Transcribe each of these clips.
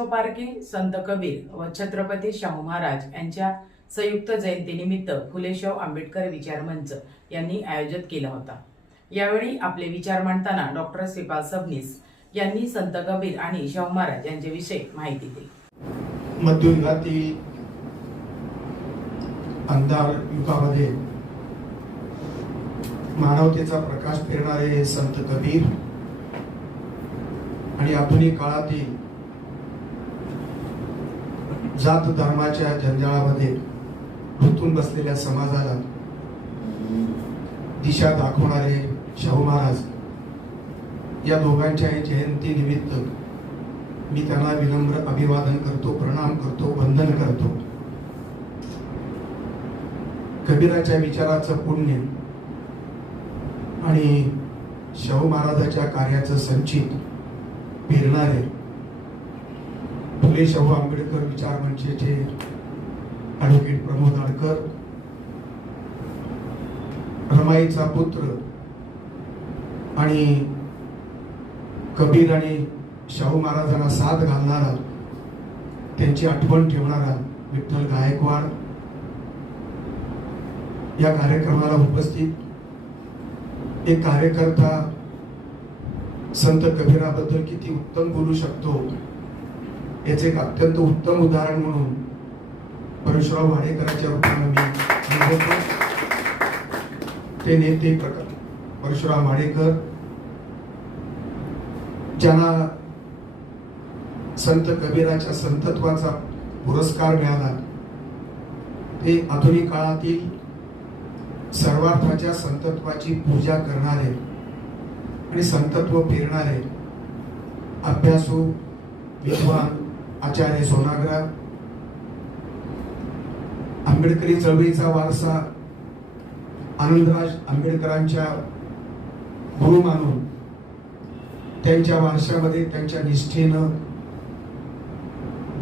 उत्सव विश्वपारखी संत कबीर व छत्रपती शाहू महाराज यांच्या संयुक्त जयंतीनिमित्त फुलेशाव आंबेडकर विचार मंच यांनी आयोजित केला होता. यावेळी आपले विचार मांडताना डॉक्टर श्रीपाल सबनीस यांनी संत कबीर आणि शाहू महाराज यांच्याविषयी माहिती दिली. मध्ययुगातील अंधार युगामध्ये मानवतेचा प्रकाश फिरणारे संत कबीर आणि आधुनिक काळातील जात धर्माच्या जंजाळामध्ये ऋतून बसलेल्या समाजाला दिशा दाखवणारे शाहू महाराज या दोघांच्या जयंती निमित्त मी त्यांना विनम्र अभिवादन करतो प्रणाम करतो वंदन करतो. कबीराच्या विचाराचं पुण्य आणि शाहू महाराजाच्या कार्याचं संचित पेरणारे फुले शाहू आंबेडकर विचार मंचेचे ॲडव्होकेट प्रमोद आडकर रमाईचा पुत्र आणि कबीर आणि शाहू महाराजांना साथ घालणारा त्यांची आठवण ठेवणारा विठ्ठल गायकवाड या कार्यक्रमाला उपस्थित. एक कार्यकर्ता संत कबीराबद्दल किती उत्तम बोलू शकतो याचे एक अत्यंत उत्तम उदाहरण म्हणून परशुराव वाडेकरांच्या रूपाने मी ते नेते प्रका परशुराम वाडेकर ज्यांना संत कबीराच्या संतत्वाचा पुरस्कार मिळाला ते आधुनिक काळातील सर्वार्थाच्या संतत्वाची पूजा करणारे आणि संतत्व फिरणारे अभ्यासू विद्वान आचार्य सोनाग्रा आंबेडकरी चळवळीचा वारसा आनंदराज आंबेडकरांच्या गुरु मानून त्यांच्या वारशामध्ये त्यांच्या निष्ठेनं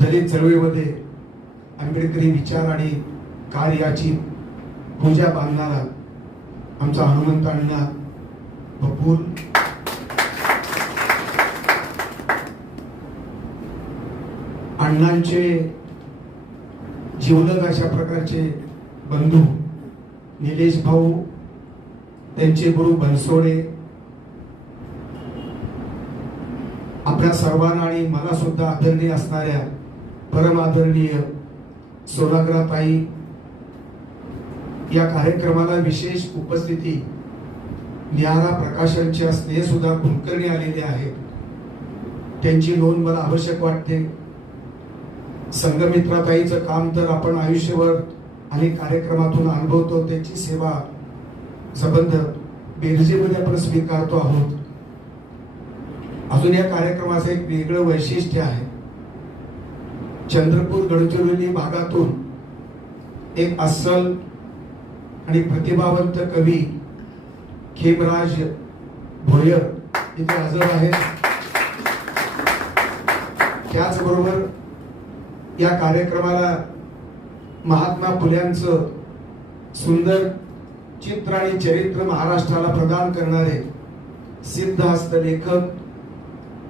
दलित चळवळीमध्ये आंबेडकरी विचार आणि कार्याची पूजा बांधणारा आमचा हनुमंत अण्णा अण्णांचे जीवलग अशा प्रकारचे बंधू निलेश भाऊ त्यांचे गुरु बनसोडे आपल्या सर्वांना आणि मला सुद्धा आदरणीय असणाऱ्या परम आदरणीय सोनाग्राताई या कार्यक्रमाला विशेष उपस्थिती न्यारा प्रकाशनच्या स्नेह सुद्धा कुलकर्णी आलेले आहेत. त्यांची नोंद मला आवश्यक वाटते. संघमित्राताईचं काम तर आपण आयुष्यभर अनेक कार्यक्रमातून अनुभवतो त्याची सेवा संबंध बेरजेमध्ये आपण स्वीकारतो आहोत. अजून या कार्यक्रमाचं एक वेगळं वैशिष्ट्य आहे. चंद्रपूर गडचिरोली भागातून एक अस्सल आणि प्रतिभावंत कवी खेमराज भोयर इथे हजर आहेत. त्याचबरोबर या कार्यक्रमाला महात्मा फुल्यांचं सुंदर चित्र आणि चरित्र महाराष्ट्राला प्रदान करणारे सिद्धहस्त लेखक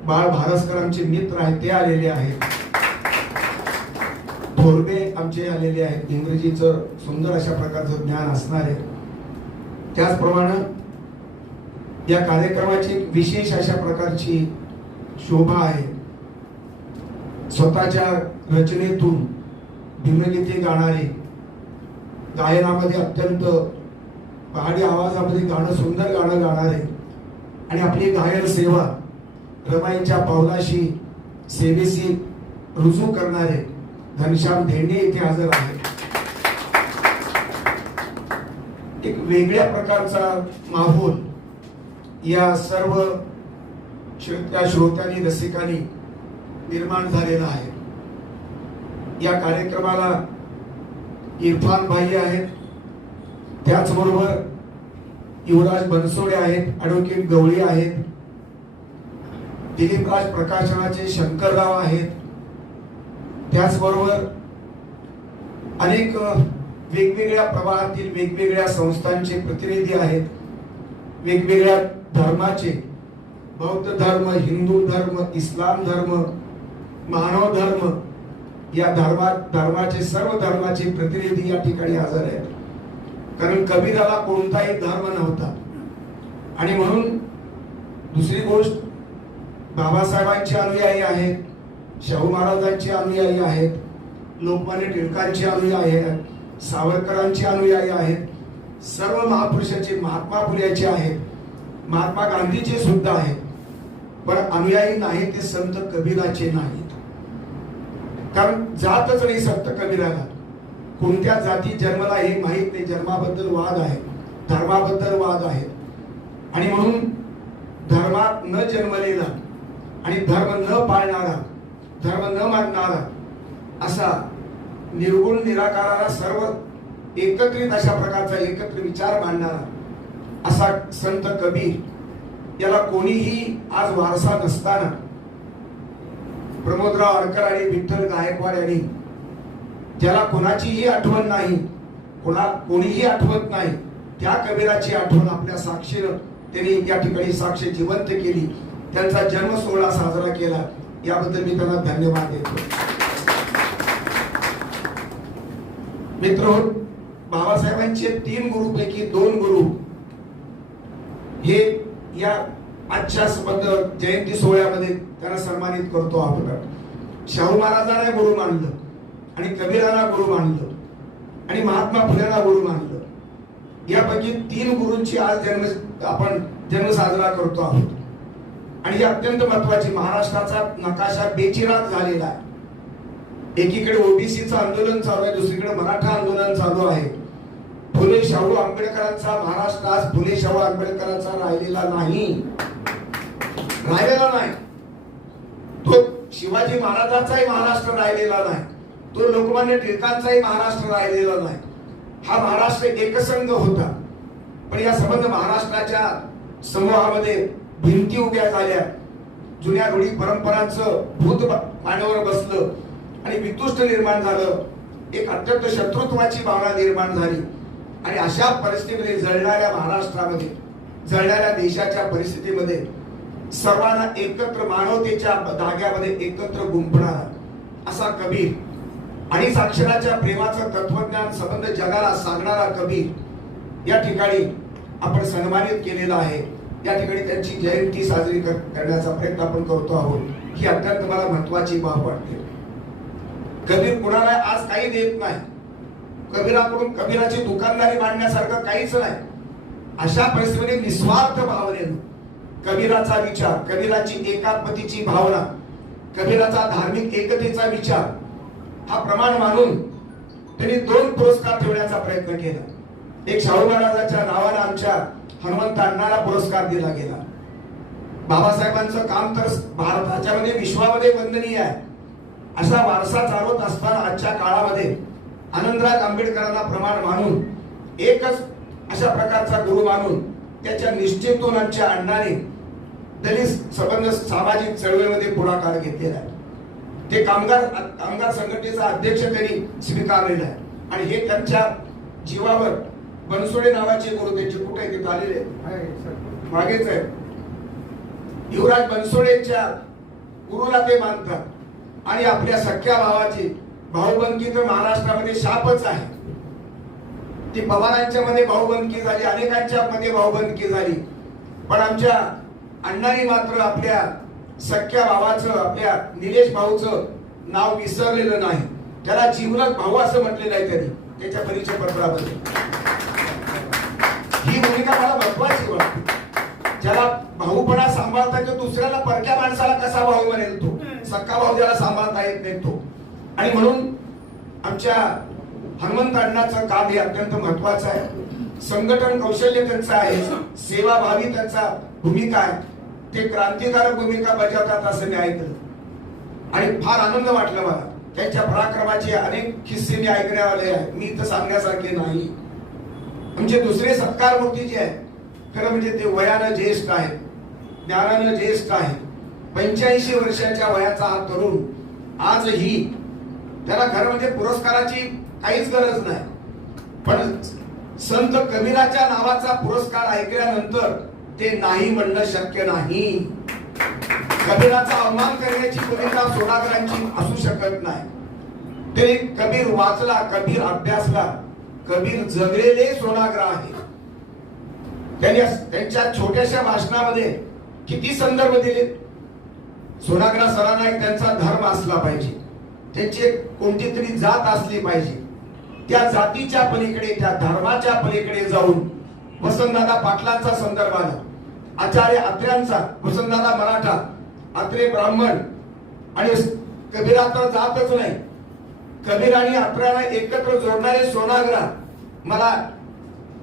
बाळ भारसकरांचे मित्र आहेत ते आलेले आहेत. थोरबे आमचे आलेले आहेत इंग्रजीचं सुंदर अशा प्रकारचं ज्ञान असणारे. त्याचप्रमाणे या कार्यक्रमाची विशेष अशा प्रकारची शोभा आहे. स्वतःच्या रचनेतून भीमगीते गाणारे गायनामध्ये अत्यंत पहाडी आवाजामध्ये गाणं सुंदर गाणं गाणारे आणि आपली गायन सेवा रमाईच्या पावलाशी सेवेशी रुजू करणारे घनश्याम धेंडे इथे हजर आहेत. एक वेगळ्या प्रकारचा माहोल या सर्व श्रोत्या श्रोत्यांनी रसिकांनी निर्माण झालेला आहे. या कार्यक्रमाला इरफान भाई आहेत. त्याचबरोबर युवराज बनसोडे आहेत ॲडव्होकेट गवळी आहेत दिलीपराज प्रकाशनाचे शंकरराव आहेत. त्याचबरोबर अनेक वेगवेगळ्या प्रवाहातील वेगवेगळ्या संस्थांचे प्रतिनिधी आहेत. वेगवेगळ्या धर्माचे बौद्ध धर्म हिंदू धर्म इस्लाम धर्म मानव धर्म या धर्मा धर्माचे सर्व धर्माचे प्रतिनिधी या ठिकाणी हजर आहेत. कारण कबीराला कोणताही धर्म नव्हता. आणि म्हणून दुसरी गोष्ट बाबासाहेबांचे अनुयायी आहेत शाहू महाराजांचे अनुयायी आहेत लोकमान्य टिळकांची अनुयायी आहेत सावरकरांचे अनुयायी आहेत सर्व महापुरुषाचे महात्मा फुल्याचे आहेत महात्मा गांधीचे सुद्धा आहेत. पण अनुयायी नाही ते संत कबीराचे नाही. कारण जातच नाही संत कबीराला. कोणत्या जाती जन्मला हे माहीत नाही. जन्माबद्दल वाद आहे. धर्माबद्दल वाद आहे. आणि म्हणून धर्मात न जन्मलेला आणि धर्म न पाळणारा धर्म न मानणारा असा निर्गुण निराकाराला सर्व एकत्रित अशा प्रकारचा एकत्र विचार मांडणारा असा संत कबीर याला कोणीही आज वारसा नसताना प्रमोदराव आडकर आणि विठ्ठल गायकवाड यांनी ज्याला कोणाचीही आठवण नाही कोणा कोणीही आठवत नाही त्या कबीराची आठवण आपल्या साक्षीनं त्यांनी या ठिकाणी साक्ष जिवंत केली. त्यांचा जन्म सोहळा साजरा केला. याबद्दल मी त्यांना धन्यवाद देतो. मित्र बाबासाहेबांचे तीन गुरु पैकी दोन गुरु हे या आजच्या संबंध जयंती सोहळ्यामध्ये त्यांना सन्मानित करतो आपण. शाहू महाराजांना गुरु मानलं आणि कबीराला गुरु मानलं आणि महात्मा फुलेला गुरु मानलं यापैकी तीन गुरूंची आज जन्म आपण जन्म साजरा करतो आहोत. आणि ही अत्यंत महत्वाची महाराष्ट्राचा नकाशा बेचिराग झालेला आहे. एकीकडे ओबीसीचं आंदोलन चालू आहे दुसरीकडे मराठा आंदोलन चालू आहे. फुले शाहू आंबेडकरांचा महाराष्ट्र आज फुले शाहू आंबेडकरांचा राहिलेला नाही. राहिलेला नाही. तो शिवाजी महाराजांचाही महाराष्ट्र राहिलेला नाही. तो लोकमान्य टिळकांचाही महाराष्ट्र राहिलेला नाही. हा महाराष्ट्र एकसंघ होता. पण या संबंध महाराष्ट्राच्या समूहामध्ये भिंती उभ्या झाल्या. जुन्या रूढी परंपरांचं भूत मांडवर बसलं आणि वितुष्ट निर्माण झालं. एक अत्यंत शत्रुत्वाची भावना निर्माण झाली. आणि अशा परिस्थितीमध्ये जळणाऱ्या महाराष्ट्रामध्ये जळणाऱ्या देशाच्या परिस्थितीमध्ये सर्वांना एकत्र मानवतेच्या धाग्यामध्ये एकत्र गुंफणारा असा कबीर. आणि साक्षराच्या प्रेमाचं तत्वज्ञान संबंध जगाला सांगणारा कबीर. या ठिकाणी आपण सन्मानित केलेला आहे. या ठिकाणी त्यांची जयंती साजरी कर- करण्याचा प्रयत्न आपण करतो आहोत. ही अत्यंत मला महत्वाची बाब वाटते. कबीर कुणाला आज काही देत नाही. कबीराकडून कबीराची दुकानदारी मांडण्यासारखं काहीच नाही. अशा परिस्थितीने निस्वार्थ भावनेनं कबीराचा विचार कबीराची एकात्मतेची भावना कबीराचा धार्मिक एकतेचा विचार हा प्रमाण मानून त्यांनी दोन पुरस्कार ठेवण्याचा प्रयत्न केला. एक शाहू महाराजांच्या नावानं आमच्या हनुमंत अण्णाला पुरस्कार दिला गेला. बाबासाहेबांचं काम तर भारताच्या मध्ये विश्वामध्ये वंदनीय आहे. असा वारसा चालवत असताना आजच्या काळामध्ये आनंदराज आंबेडकरांना प्रमाण मानून एकच अशा प्रकारचा गुरु मानून त्याच्या निश्चितून आमच्या अण्णाने दलित संबंध सामाजिक चळवळीमध्ये पुढाकार घेतलेला आहे. ते कामगार कामगार संघटनेचा अध्यक्ष त्यांनी स्वीकारलेला आहे. आणि हे त्यांच्या जीवावर बनसोडे नावाचे गुरु त्यांचे कुठे तिथे आलेले? मागेच आहे. युवराज बनसोडेच्या गुरुला ते मानतात. आणि आपल्या सख्या भावाची भाऊबंदकी तर महाराष्ट्रामध्ये शापच आहे. ती पवारांच्या मध्ये भाऊबंदकी झाली अनेकांच्या मध्ये भाऊबंदकी झाली. पण आमच्या अण्णांनी मात्र आपल्या सख्या भावाचं आपल्या निलेश भाऊचं नाव विसरलेलं नाही. त्याला जीवनात भाऊ असं म्हटलेलं आहे त्यांनी त्याच्या परिचय पत्रामध्ये ही भूमिका मला महत्वाची वाटते ज्याला भाऊपणा सांभाळता येतो दुसऱ्याला परक्या माणसाला कसा भाऊ म्हणेल तो? सक्का भाऊ ज्याला सांभाळता येत नाही तो. आणि म्हणून आमच्या हनुमंत अण्णाचं काम हे अत्यंत महत्वाचं आहे. संघटन कौशल्य त्यांचं आहे सेवाभावी त्यांचा भूमिका आहे. ते क्रांतिकारक भूमिका बजावतात असं मी ऐकलं. आणि फार आनंद वाटला मला. त्यांच्या पराक्रमाचे अनेक किस्से मी ऐकण्यावाले आहे. मी इथं सांगण्यासारखे नाही. म्हणजे दुसरे सत्कार मूर्ती जे आहे खरं म्हणजे ते वयानं ज्येष्ठ आहे ज्ञानानं ज्येष्ठ आहे पंच्याऐंशी वर्षाच्या वयाचा हा तरुण आजही त्याला खरं म्हणजे पुरस्काराची काहीच गरज नाही. पण संत कबीराच्या नावाचा पुरस्कार ऐकल्यानंतर ते नाही म्हणणं शक्य नाही. कबीराचा अवमान करण्याची भूमिका सोनागरांची असू शकत नाही. तरी कबीर वाचला कबीर अभ्यासला. कबीर जगलेले सोनाग्र आहे त्यांनी त्यांच्या छोट्याशा भाषणामध्ये किती संदर्भ दिले? सोनाग्रा सरांना एक त्यांचा धर्म असला पाहिजे. त्यांची एक कोणती तरी जात असली पाहिजे. त्या जातीच्या पलीकडे त्या धर्माच्या पलीकडे जाऊन वसंतदादा पाटलांचा संदर्भ आला. आचार्य अत्र्यांचा वसंतदादा मराठा अत्रे ब्राह्मण आणि कबीरा तर जातच नाही. कबीर आणि अत्र्याला एकत्र जोडणारे सोनाग्रा मला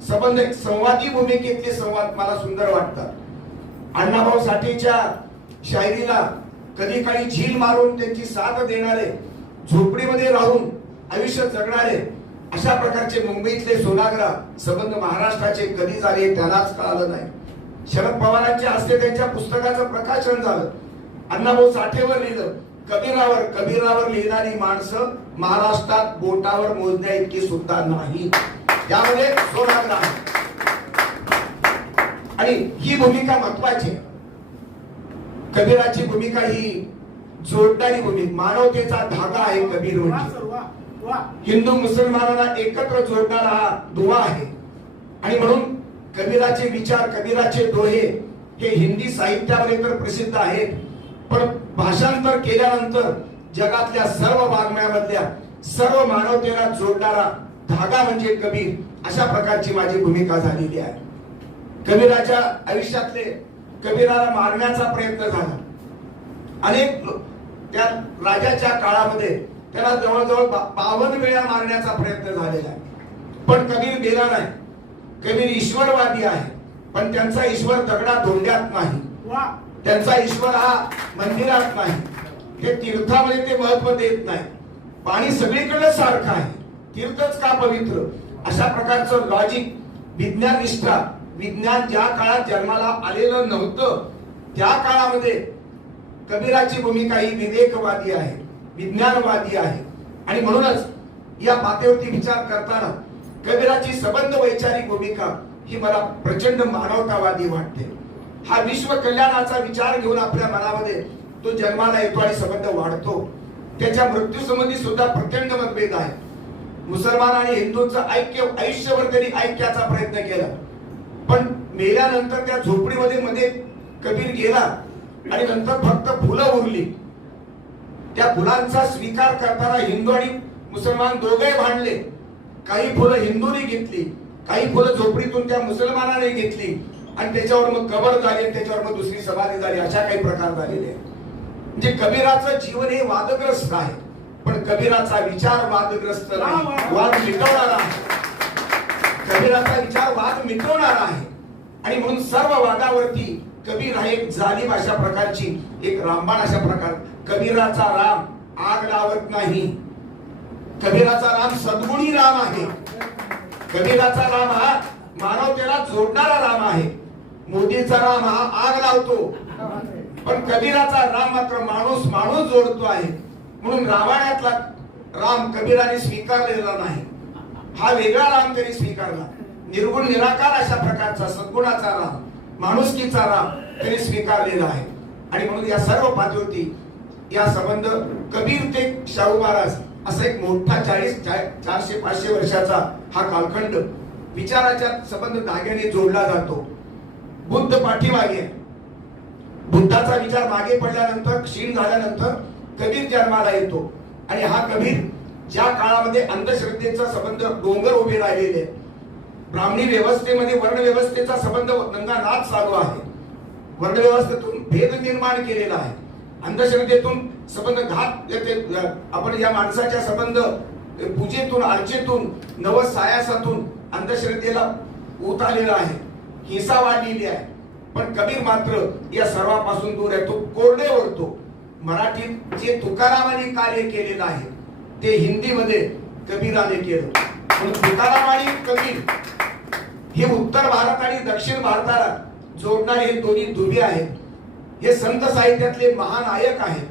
संबंध संवादी भूमिकेतले संवाद मला सुंदर वाटतात. अण्णाभाऊ साठेच्या शायरीला कधी काळी झील मारून त्यांची साथ देणारे झोपडीमध्ये राहून आयुष्य जगणारे अशा प्रकारचे मुंबईतले सोनाग्रा संबंध महाराष्ट्राचे कधी झाले त्यालाच कळालं नाही. शरद पवारांच्या हस्ते त्यांच्या पुस्तकाचं प्रकाशन झालं. अण्णाभाऊ साठेवर लिहिलं. कबीरावर कबीरावर लिहिणारी माणसं महाराष्ट्रात बोटावर मोजण्या इतकी सुद्धा नाही. त्यामध्ये आणि ही भूमिका महत्वाची आहे. कबीराची भूमिका ही जोडणारी भूमिका मानवतेचा धागा आहे कबीर म्हणजे. हिंदू मुसलमानांना एकत्र जोडणारा हा दुवा आहे. आणि म्हणून कबीराचे विचार कबीराचे डोहे हे हिंदी साहित्यामध्ये तर प्रसिद्ध आहेत. पण भाषांतर केल्यानंतर जगातल्या सर्व वाङ्मयामधल्या सर्व मानवतेला जोडणारा धागा म्हणजे कबीर. अशा प्रकारची माझी भूमिका झालेली आहे. कबीराच्या आयुष्यातले कबीराला मारण्याचा प्रयत्न झाला. अनेक त्या राजाच्या काळामध्ये त्याला जवळजवळ बा- बावन्न वेळा मारण्याचा प्रयत्न झालेला आहे. पण कबीर गेला नाही. कबीर ईश्वरवादी आहे पण त्यांचा ईश्वर दगडा धोंड्यात नाही. त्यांचा ईश्वर हा मंदिरात नाही. हे तीर्थामध्ये ते महत्त्व देत नाही. पाणी सगळीकडे सारखं आहे. तीर्थच का पवित्र? अशा प्रकारचं लॉजिक विज्ञान निष्ठा. विज्ञान ज्या काळात जन्माला आलेलं नव्हतं त्या काळामध्ये कबीराची भूमिका ही विवेकवादी आहे विज्ञानवादी आहे. आणि म्हणूनच या पातळीवरती विचार करताना कबीराची सबंध वैचारिक भूमिका ही मला प्रचंड मानवतावादी वाटते. हा विश्व कल्याणाचा विचार घेऊन आपल्या मनामध्ये तो जन्माला येतो आणि संबंध वाढतो. त्याच्या मृत्यूसंबंधी सुद्धा प्रचंड मतभेद आहे मुसलमान आणि हिंदूंचं ऐक्य आयुष्यभर त्यांनी ऐक्याचा प्रयत्न केला. पण मेल्यानंतर त्या झोपडीमध्ये मध्ये कबीर गेला आणि नंतर फक्त फुलं उरली. त्या फुलांचा स्वीकार करताना हिंदू आणि मुसलमान दोघे भांडले. काही फुलं हिंदूने घेतली काही फुलं झोपडीतून त्या मुसलमानाने घेतली आणि त्याच्यावर मग कबर झाली आणि त्याच्यावर मग दुसरी समाधी झाली अशा काही प्रकार झालेले म्हणजे कबीराचं जीवन हे वादग्रस्त आहे पण कबीराचा विचार वादग्रस्त वाद मिटवणारा आहे. कबीराचा विचार वाद मिटवणारा आहे. आणि म्हणून सर्व वादावरती कबीर हा एक जालिम अशा प्रकारची एक रामबाण अशा प्रकार कबीराचा राम आग लावत नाही. कबीराचा राम सद्गुणी राम आहे. कबीराचा राम हा मानवतेला जोडणारा राम आहे. मोदीचा राम हा आग लावतो. पण कबीराचा राम मात्र माणूस माणूस जोडतो आहे. म्हणून रामायणातला राम कबीराने स्वीकारलेला नाही. हा वेगळा राम तरी स्वीकारला. निर्गुण निराकार अशा प्रकारचा सद्गुणाचा राम माणुसकीचा राम त्यांनी स्वीकारलेला आहे. आणि म्हणून या सर्व पातळीवरती या संबंध कबीर ते शाहू महाराज असा एक मोठा चाळीस चारशे पाचशे वर्षाचा हा कालखंड विचाराच्या संबंध धाग्याने जोडला जातो. बुद्ध पाठीमागे. बुद्धाचा विचार मागे पडल्यानंतर क्षीण झाल्यानंतर कबीर जन्माला येतो. आणि हा कबीर ज्या काळामध्ये अंधश्रद्धेचा संबंध डोंगर उभे राहिलेले ब्राह्मणी व्यवस्थेमध्ये वर्णव्यवस्थेचा संबंध संबंध नाच चालू आहे. वर्ण व्यवस्थेतून भेद निर्माण केलेला आहे. अंधश्रद्धेतून संबंध घात येते. आपण या माणसाच्या संबंध पूजेतून अर्चेतून नवसायासातून अंधश्रद्धेला उतारलेला आहे. हिंसा वाढलेली आहे. पण कबीर मात्र या सर्वापासून दूर आहे. तो कोरडे ओढतो. मराठीत जे तुकारामाने कार्य केलेलं आहे ते हिंदीमध्ये कबीराने केलं. पण तुकाराम आणि कबीर हे उत्तर भारत आणि दक्षिण भारताला जोडणारे हे दोन्ही दुबे आहेत. हे संत साहित्यातले महानायक आहेत.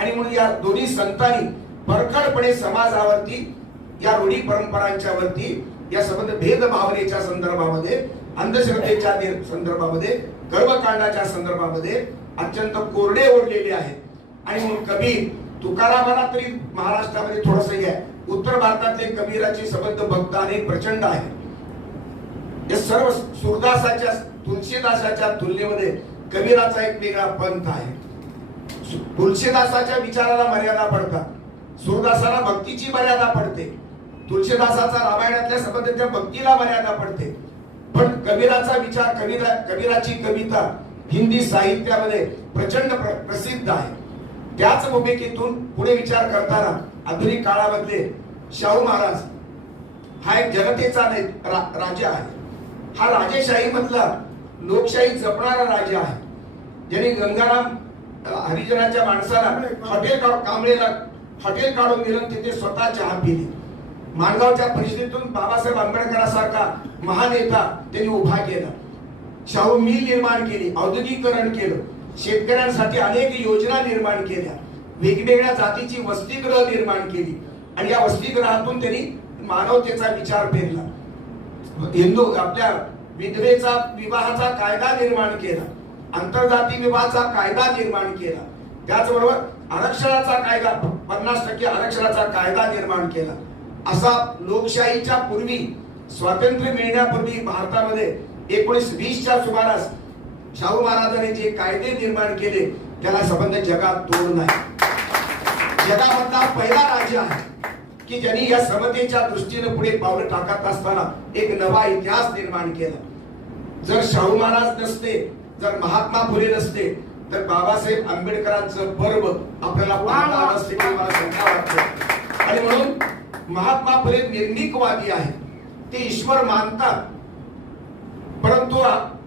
आणि म्हणून या दोन्ही संतांनी परखडपणे समाजावरती या रूढी परंपरांच्या वरती या संबंध भेदभावनेच्या संदर्भामध्ये अंधश्रद्धेच्या संदर्भामध्ये गर्भकांडाच्या संदर्भामध्ये अत्यंत कोरडे ओढलेले आहेत. आणि म्हणून कबीर तुकारामाला तरी महाराष्ट्रामध्ये थोडस आहे. उत्तर भारतातले कबीराची संबंध भक्त प्रचंड आहे हे सर्व सुरदासाच्या तुलसीदासाच्या तुलनेमध्ये कबीराचा एक वेगळा पंथ आहे. तुलसीदासाच्या विचाराला मर्यादा पडतात. सुरदासाला भक्तीची मर्यादा पडते. तुलसीदासाचा रामायणातल्या संबंधित भक्तीला मर्यादा पडते. पण कबीराचा विचार कबीरा कबीराची कविता हिंदी साहित्यामध्ये प्रचंड प्र- प्रसिद्ध आहे. त्याच भूमिकेतून पुढे विचार करताना आधुनिक काळामधले शाहू महाराज हा एक जनतेचा रा- राजा आहे. हा राजेशाही मधला लोकशाही जपणारा राजा आहे. ज्यांनी गंगाराम हरिजनाच्या माणसाला हॉटेल कांबळेला हॉटेल काढून दिलं तिथे स्वतः चहा पिली माणगावच्या परिस्थितीतून बाबासाहेब आंबेडकरांसारखा महानेता त्यांनी उभा केला. शाहू मिल निर्माण केली औद्योगिकरण केलं. शेतकऱ्यांसाठी अनेक योजना निर्माण केल्या. वेगवेगळ्या जातीची वसतिगृह निर्माण केली. आणि या वसतिगृहातून त्यांनी मानवतेचा विचार पेरला हिंदू आपल्या विधवेचा विवाहाचा कायदा निर्माण केला. आंतरजाती विवाहाचा कायदा निर्माण केला. त्याचबरोबर आरक्षणाचा कायदा पन्नास टक्के आरक्षणाचा कायदा निर्माण केला. असा लोकशाहीच्या पूर्वी स्वातंत्र्य मिळण्यापूर्वी भारतामध्ये एकोणीस वीसच्या सुमारास शाहू महाराजांनी जे कायदे निर्माण केले त्याला संबंध जगात तोड नाही. जगामधला पहिला राज्य आहे की ज्यांनी या समतेच्या दृष्टीने पुढे पावलं टाकत असताना एक नवा इतिहास निर्माण केला. जर शाहू महाराज नसते जर महात्मा फुले नसते तर बाबासाहेब आंबेडकरांचं पर्व आपल्याला असते की मला शंका वाटते. आणि म्हणून महात्मा फुले निर्मिकवादी आहेत. ते ईश्वर मानतात. परंतु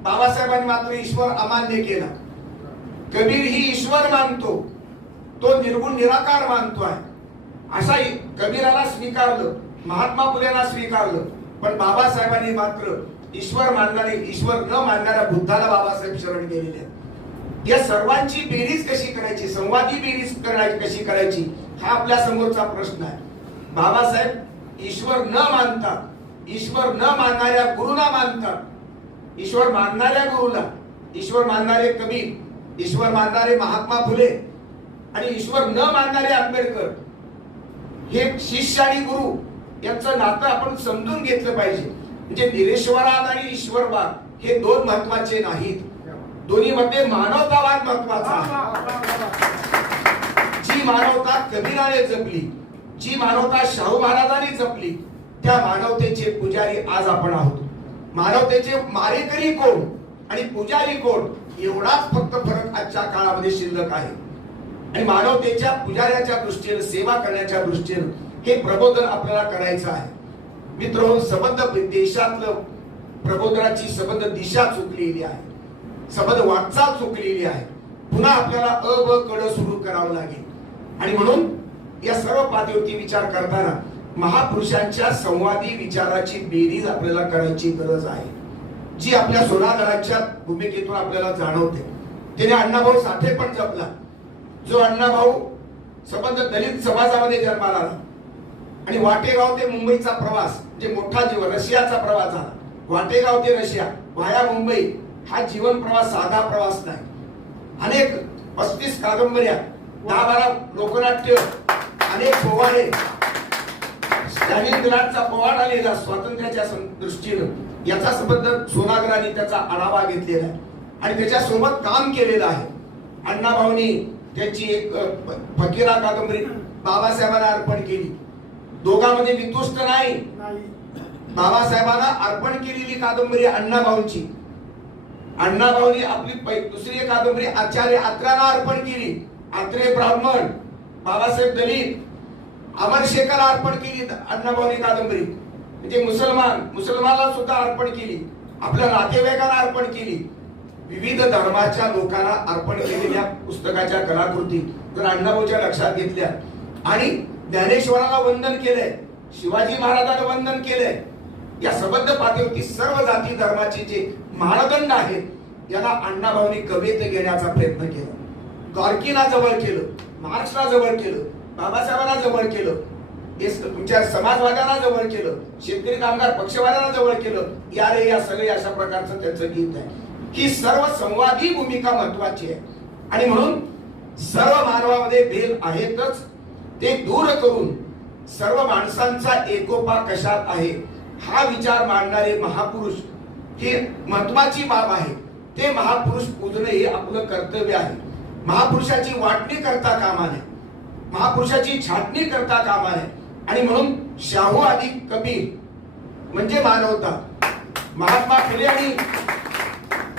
बाबासाहेबांनी मात्र ईश्वर अमान्य केला. कबीर ही ईश्वर मानतो. तो निर्गुण निराकार मानतो आहे. असा कबीराला स्वीकारलं महात्मा फुलेला स्वीकारलं. पण बाबासाहेबांनी मात्र ईश्वर मानणारे ईश्वर न मानणाऱ्या बुद्धाला बाबासाहेब शरण गेलेले आहेत. या सर्वांची बेरीज कशी करायची संवादी बेरीज करायची कशी करायची हा आपल्या समोरचा प्रश्न आहे. बाबासाहेब ईश्वर न मानता ईश्वर न मानणाऱ्या गुरुला मानतात. ईश्वर मानणाऱ्या गुरुला ईश्वर मानणारे कबीर ईश्वर मानणारे महात्मा फुले आणि ईश्वर न मानणारे आंबेडकर. हे शिष्य आणि गुरु यांचं नातं आपण समजून घेतलं पाहिजे. म्हणजे निरेश्वरवाद आणि ईश्वरवाद हे दोन महत्त्वाचे नाहीत. दोन्ही मध्ये मानवतावाद महत्त्वाचा जी मानवता कबीराने जपली जी मानवता शाहू महाराजांनी जपली त्या मानवतेचे पुजारी आज आपण आहोत. मानवतेचे मारेकरी कोण आणि पुजारी कोण एवढाच फक्त फरक आजच्या काळामध्ये शिल्लक आहे. आणि मानवतेच्या पुजाऱ्याच्या दृष्टीने सेवा करण्याच्या दृष्टीने हे प्रबोधन आपल्याला करायचं आहे. मित्र संबंध देशातलं प्रबोधनाची संबंध दिशा चुकलेली आहे. संबंध वाटचाल चुकलेली आहे. पुन्हा आपल्याला अ ब कड सुरू करावं लागेल. आणि म्हणून या सर्व पातळीवरती विचार करताना महापुरुषांच्या संवादी विचाराची बेरीज आपल्याला करायची गरज आहे. जी आपल्या सोनादराच्या भूमिकेतून आपल्याला जाणवते. त्याने अण्णाभाऊ साठे पण जपला. जो अण्णाभाऊ संबंध दलित समाजामध्ये जन्माला आला. आणि वाटेगाव ते मुंबईचा प्रवास जे मोठा जीवन रशियाचा प्रवास झाला. वाटेगाव ते रशिया वाया मुंबई हा जीवन प्रवास साधा प्रवास नाही. अनेक पस्तीस कादंबऱ्या दहा बारा लोकनाट्य अनेक पोवाडे स्टॅलिनग्राडचा पोवाडा लिहिला स्वातंत्र्याच्या सं- दृष्टीनं. याचा संबंध सोनागराने त्याचा आढावा घेतलेला आहे. आणि त्याच्यासोबत काम केलेलं आहे. अण्णाभाऊंनी त्याची एक फकीरा कादंबरी बाबासाहेबांना अर्पण केली. दोघांमध्ये वितुष्ट नाही. बाबासाहेबांना अर्पण केलेली कादंबरी अण्णाभाऊंची. अण्णाभाऊनी आपली पै- दुसरी एक कादंबरी आचार्य आत्र्याला अर्पण केली. आत्रे ब्राह्मण बाबासाहेब दलित अमरशेखरला अर्पण केली अण्णाभाऊनी कादंबरी. म्हणजे मुसलमान मुसलमानला सुद्धा अर्पण केली. आपल्या नातेवाईकांना अर्पण केली. विविध धर्माच्या लोकांना अर्पण केलेल्या पुस्तकाच्या कलाकृती जर अण्णाभाऊच्या लक्षात घेतल्या. आणि ज्ञानेश्वराला वंदन केलंय शिवाजी महाराजांना वंदन केलंय. या संबंध पातळीवरती सर्व जाती धर्माचे जे मानदंड आहेत याला अण्णाभाऊनी कवेत घेण्याचा प्रयत्न केला. गॉर्कीला जवळ केलं मार्क्सला जवळ केलं बाबासाहेबांना जवळ केलं तुमच्या समाजवाद्यांना जवळ केलं शेतकरी कामगार पक्षवाद्यांना जवळ केलं या रे या सगळे अशा प्रकारचं त्यांचं गीत आहे. ही सर्व संवादी भूमिका महत्वाची आहे. आणि म्हणून सर्व मानवामध्ये भेद आहेतच. ते दूर करून सर्व माणसांचा एकोपा कशात आहे हा विचार मांडणारे महापुरुष हे महत्वाची बाब आहे. ते महापुरुष पूजणे हे आपलं कर्तव्य आहे. महापुरुषाची वाटणी करता कामा नये. महापुरुषाची छाटणी करता कामा नये. आणि म्हणून शाहू आदी कबीर म्हणजे मानवता. महात्मा फुले आणि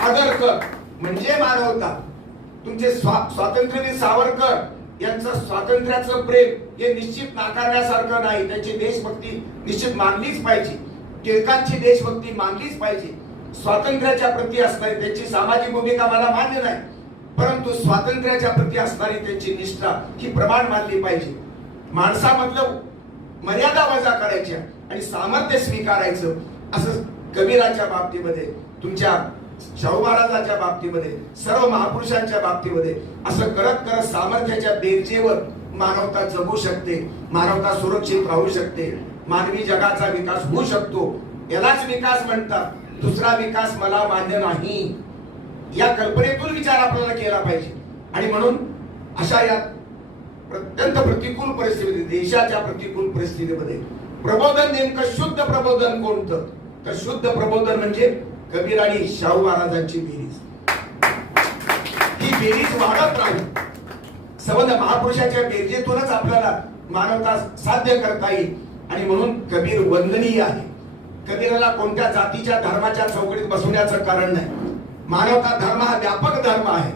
आदरकर म्हणजे मानवता. तुमचे स्वा- स्वातंत्र्यवीर सावरकर यांचं स्वातंत्र्याचं प्रेम हे निश्चित नाकारण्यासारखं नाही. त्यांची देशभक्ती निश्चित मानलीच पाहिजे. टिळकांची देशभक्ती मानलीच पाहिजे. स्वातंत्र्याच्या प्रती असणारी त्यांची सामाजिक भूमिका मला मान्य नाही. परंतु स्वातंत्र्याच्या प्रती असणारी त्यांची निष्ठा ही प्रमाण मानली पाहिजे. माणसामधलं मर्यादा वजा करायच्या आणि सामर्थ्य स्वीकारायचं असं कबीराच्या बाबतीमध्ये तुमच्या शाहू महाराजांच्या बाबतीमध्ये सर्व महापुरुषांच्या बाबतीमध्ये असं करत करत सामर्थ्याच्या बेरजेवर मानवता जगू शकते मानवता सुरक्षित राहू शकते मानवी जगाचा विकास होऊ शकतो. यालाच विकास म्हणतात. दुसरा विकास मला मान्य नाही. या कल्पनेतून विचार आपल्याला केला पाहिजे. आणि म्हणून अशा या अत्यंत प्रतिकूल परिस्थितीमध्ये देशाच्या प्रतिकूल परिस्थितीमध्ये प्रबोधन नेमकं शुद्ध प्रबोधन कोणतं? तर शुद्ध प्रबोधन म्हणजे कबीर आणि शाहू महाराजांची बेरीज ही बेरीज वाढत राहील संबंध महापुरुषाच्या बेरजेतूनच आपल्याला मानवता साध्य करता येईल. आणि म्हणून कबीर वंदनीय आहे. कबीराला कोणत्या जातीच्या धर्माच्या चौकटीत बसवण्याचं कारण नाही. मानवता धर्म हा व्यापक धर्म आहे.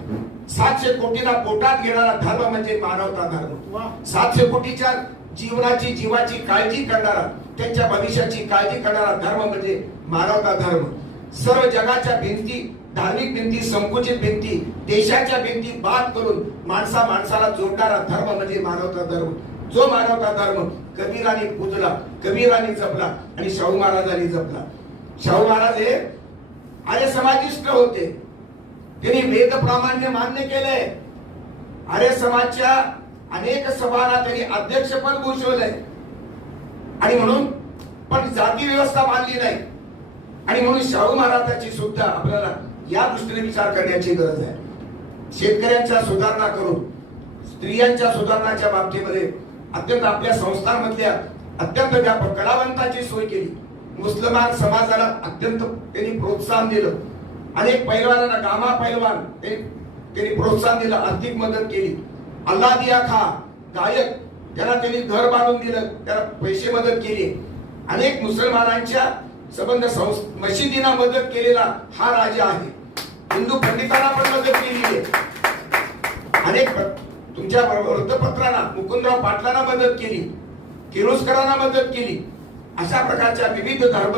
सातशे कोटीला पोटात घेणारा धर्म म्हणजे मानवता धर्म. सातशे कोटीच्या जीवनाची जीवाची काळजी करणारा त्यांच्या भविष्याची काळजी करणारा धर्म म्हणजे मानवता धर्म. सर्व जगाच्या भिंती धार्मिक भिंती संकुचित भिंती देशाच्या भिंती बाद करून माणसा माणसाला जोडणारा धर्म म्हणजे मानवता धर्म. जो मानवता धर्म कबीराने पूजला कबीराने जपला आणि शाहू महाराजांनी जपला. शाहू महाराज हे आर्य समाजिष्ट होते. त्यांनी वेद प्रामाण्य मान्य केलंय. आर्य समाजच्या अनेक सभांना त्यांनी अध्यक्षपद भूषवलंय. आणि म्हणून पण जाती व्यवस्था मानली नाही. आणि म्हणून शाहू महाराजांची सुद्धा आपल्याला या दृष्टीने विचार करण्याची गरज आहे. शेतकऱ्यांच्या सुधारणा करून स्त्रियांच्या सुधारणाच्या बाबतीमध्ये अत्यंत आपल्या संस्थांमधल्या अत्यंत व्यापक कलावंताची सोय केली मुसलमान समाजाला अत्यंत त्यांनी प्रोत्साहन दिलं. अनेक पैलवानांना गामा पैलवान त्यांनी त्यांनी प्रोत्साहन दिलं आर्थिक मदत केली. अल्लादिया खा गायक त्याला त्यांनी घर बांधून दिलं त्याला पैसे मदत केली. अनेक मुसलमानांच्या संबंध मशिदीना मदत केलेला हा राजा आहे. हिंदू पंडितांना पण मदत केली आहे. अनेक तुमच्या वृत्तपत्रांना मुकुंदराव पाटलांना मदत केली. किरोस्करांना मदत केली. अशा प्रकारच्या विविध धर्म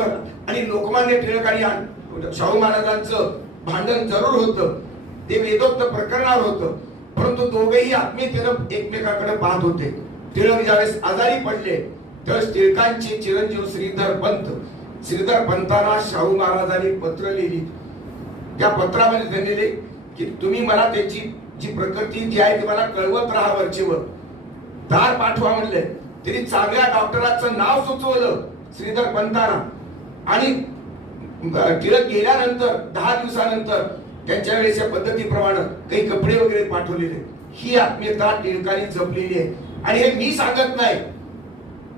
आणि लोकमान्य टिळकांनी शाहू महाराजांचं भांडण जरूर होतं. ते वेदोक्त प्रकरणावर होतं. परंतु दोघेही आत्मीयतेनं एकमेकाकडे पाहत होते. टिळक ज्यावेळेस आजारी पडले तर टिळकांचे चिरंजीव श्रीधर पंत श्रीधर पंतांना शाहू महाराजांनी पत्र लिहिली. त्या पत्रामध्ये त्यांनी लिहिले की तुम्ही मला त्याची जी प्रकृती जी आहे ती मला कळवत राहा वरचीवर. दार पाठवा म्हणले. तरी चांगल्या डॉक्टराचं नाव सुचवलं श्रीधर पंताना. आणि टिळक गेल्यानंतर दहा दिवसानंतर त्यांच्या वेळेच्या पद्धतीप्रमाणे काही कपडे वगैरे पाठवलेले. ही आत्मीयता टिळकांनी जपलेली आहे. आणि हे मी सांगत नाही.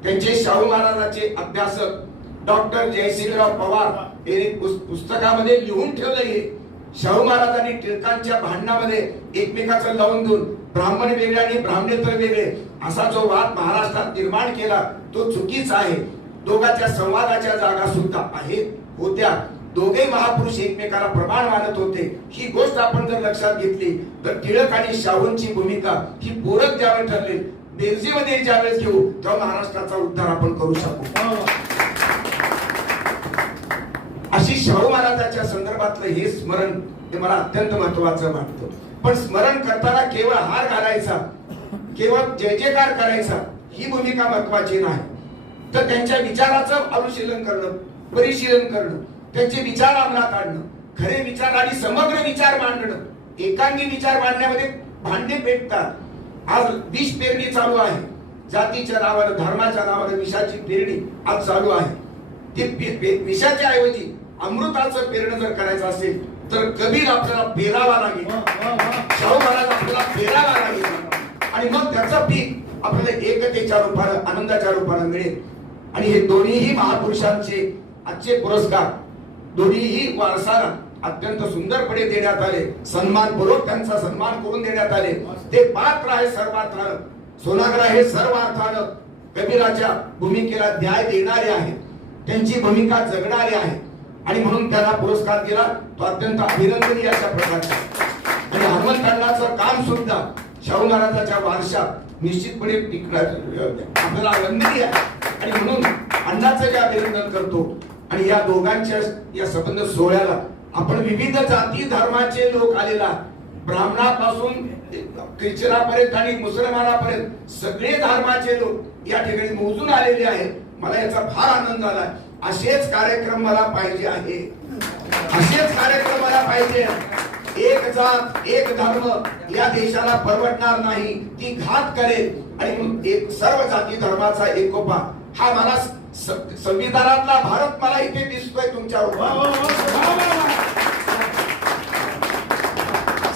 त्यांचे शाहू महाराजांचे अभ्यासक डॉक्टर जयसिंगराव पवार यांनी पुस्तकामध्ये लिहून ठेवलं हे. शाहू महाराजांनी टिळकांच्या भांडणामध्ये एकमेकाचं लावून देऊन ब्राह्मण वेगळे आणि ब्राह्मणेतर वेगळे असा जो वाद महाराष्ट्रात निर्माण केला तो चुकीचा आहे. दोघांच्या संवादाच्या जागा सुद्धा आहेत होत्या. दोघे महापुरुष एकमेकाला प्रमाण मानत होते. ही गोष्ट आपण जर लक्षात घेतली तर टिळक आणि शाहूंची भूमिका ही पूरक ज्यावेळी ठरली बेरजीमध्ये ज्यावेळेस घेऊ तेव्हा महाराष्ट्राचा उद्धार आपण करू शकू. हो. अशी शाहू महाराजांच्या संदर्भातलं हे स्मरण हे मला अत्यंत महत्वाचं वाटतं. पण स्मरण करताना केवळ हार घालायचा केवळ जय जयकार करायचा ही भूमिका महत्वाची नाही. तर त्यांच्या विचाराचं अनुशीलन करणं परिशीलन करणं त्यांचे विचार अंमलात आणणं खरे विचार आणि समग्र विचार मांडणं एकांगी विचार मांडण्यामध्ये भांडे पेटतात. आज विष पेरणी चालू आहे. जातीच्या नावानं धर्माच्या नावानं विषाची पेरणी आज चालू आहे. ते विषाच्या ऐवजी अमृताचं पेरणं जर करायचं असेल तर कबीर आपल्याला पेरावा लागेल. शाहू महाराज आपल्याला पेरावा लागेल. आणि मग त्याचं पीक आपल्याला एकतेच्या रूपानं आनंदाच्या रूपानं मिळेल. आणि हे दोन्हीही महापुरुषांचे आजचे पुरस्कार दोन्हीही वारसाला अत्यंत सुंदरपणे देण्यात आले. सन्मानपूर्वक त्यांचा सन्मान करून देण्यात आले. ते पात्र आहे सर्वार्थानं. सोनाग्रा हे सर्वार्थानं कबीराच्या भूमिकेला न्याय देणारे आहेत. त्यांची भूमिका जगणारे आहे आणि म्हणून त्याला पुरस्कार दिला. तो अत्यंत अभिनंदनीय अशा प्रकारचा. आणि हनुमंत काम सुद्धा शाहू महाराजाच्या वारशात निश्चितपणे आपल्याला वंदनीय आहे. आणि म्हणून अण्णाचं जे अभिनंदन करतो आणि या दोघांच्या या संबंध सोहळ्याला आपण विविध जाती धर्माचे लोक आलेला ब्राह्मणापासून ख्रिश्चनापर्यंत आणि मुसलमानापर्यंत सगळे धर्माचे लोक या ठिकाणी मोजून आलेले आहेत. मला याचा फार आनंद आला असेच कार्यक्रम मला पाहिजे आहे. असेच कार्यक्रम मला पाहिजे. एक जात एक धर्म या देशाला परवडणार नाही. ती घात करेल. आणि एक सर्व जाती धर्माचा एकोपा. हा मला संविधानातला भारत मला इथे दिसतोय तुमच्या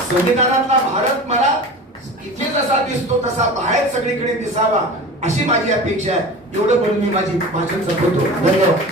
संविधानातला भारत मला इथे जसा दिसतो तसा बाहेर सगळीकडे दिसावा. अशी माझी अपेक्षा आहे. एवढं बोलून मी माझी भाषण संपवतो. धन्यवाद.